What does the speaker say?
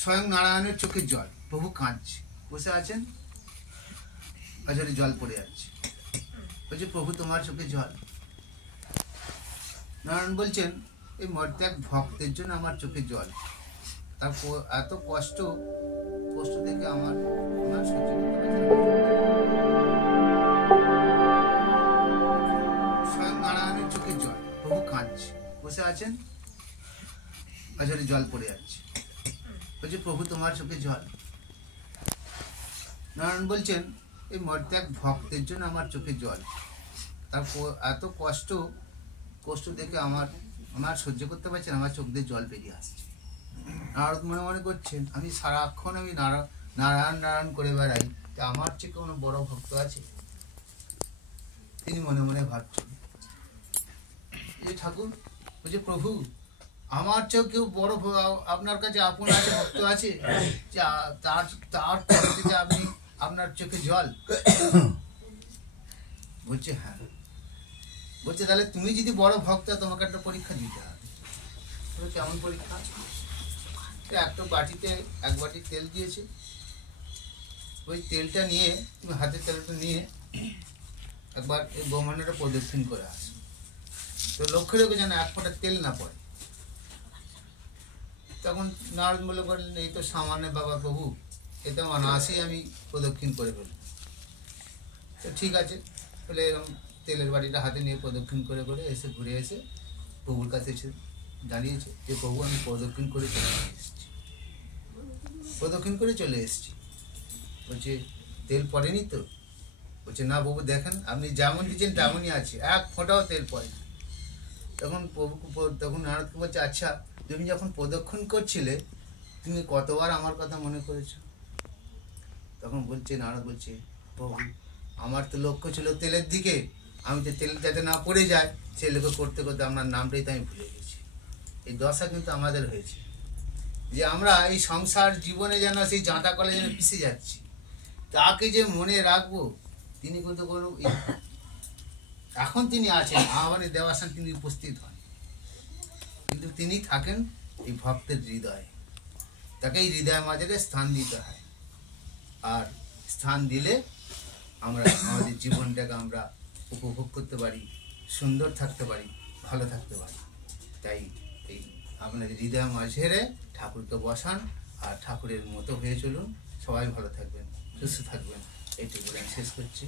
স্বয়ং নারায়ণের চোখের জল, প্রভু কাঁদছে, বসে আছেন, আজরে জল পড়ে যাচ্ছে, বলছে প্রভু তোমার চোখে জল। নারায়ণ বলছেন এই মর্তে এক ভক্তের জন্য আমার চোখে জল, তার এত কষ্ট দেখে আমার সহ্য করতে পারছি না। স্বয়ং নারায়ণের চোখের জল, প্রভু কাঁদছে, বসে আছেন, আজরে জল পড়ে যাচ্ছে, বলছে প্রভু তোমার চোখে জল। নারায়ণ বলছেন এই মর্তে এক ভক্তের জন্য আমার চোখে জল, তার এত কষ্ট দেখে আমার সহ্য করতে পারছি না, আমার চোখ দিয়ে জল বেরিয়ে আসছে। নারদ মনে মনে করছেন আমি সারাক্ষণ নারায়ণ নারায়ণ করে বেড়াই, তা আমার চেয়ে কোনো বড় ভক্ত আছে? তিনি মনে মনে ভাবছেন যে ঠাকুর বলছে প্রভু আমার চেয়েও কেউ বড় আপনার কাছে আপন আছে, ভক্ত আছে, তার পরিস্থিতিতে আপনি আপনার চোখে জল? বলছে হ্যাঁ। বলছে তাহলে তুমি যদি বড় ভক্ত তোমাকে একটা পরীক্ষা দিতে হবে। কেমন পরীক্ষা? একটা বাটিতে এক বাটি তেল দিয়েছে, ওই তেলটা নিয়ে তুমি হাতের তেলটা নিয়ে একবার এই ব্রহ্মাণ্ডটা প্রদক্ষিণ করে আসো, তো লক্ষ্য রেখে যেন এক ফোঁটা তেল না পড়ে। তখন নারদ বলে বললেন এই তো সামান্য বাবা প্রভু, এটা অনায়াসেই আমি প্রদক্ষিণ করে ফেলি। তো ঠিক আছে, বলে এরকম তেলের বাটিটা হাতে নিয়ে প্রদক্ষিণ করে এসে ঘুরে এসে প্রভুর কাছে এসে দাঁড়িয়েছে যে প্রভু আমি প্রদক্ষিণ করে চলে এসেছি। বলছে তেল পড়েনি তো? বলছে না প্রভু দেখেন আপনি যেমন দিচ্ছেন তেমনই আছে, এক ফোঁটাও তেল পড়ে না। তখন নারদকে বলছে আচ্ছা তুমি যখন প্রদক্ষিণ করছিলে তুমি কতবার আমার কথা মনে করেছ? তখন বলছে নারদ বলছে প্রভু আমার তো লক্ষ্য ছিল তেলের দিকে, আমি তো তেল যাতে না পড়ে যায় সেই লক্ষ্য করতে করতে আপনার নামটাই তো আমি ভুলে গেছি। এই দশা কিন্তু আমাদের হয়েছে যে আমরা এই সংসার জীবনে যেন সেই জাঁটা কলে যেন পিষে যাচ্ছি, তাকে যে মনে রাখবো তিনি কিন্তু কোনো এখন তিনি আছেন আমাদের দেবাসান, তিনি উপস্থিত হন, কিন্তু তিনি থাকেন এই ভক্তের হৃদয়ে, তাকে এই হৃদয়ের মাঝে স্থান দিতে হয়। আর স্থান দিলে আমরা আমাদের জীবনটাকে আমরা উপভোগ করতে পারি, সুন্দর থাকতে পারি, ভালো থাকতে পারি। তাই এই আপনাদের হৃদয় মাঝে ঠাকুরকে বসান আর ঠাকুরের মতো হয়ে চলুন। সবাই ভালো থাকবেন, সুস্থ থাকবেন, এইটুকু বলে আমি শেষ করছি।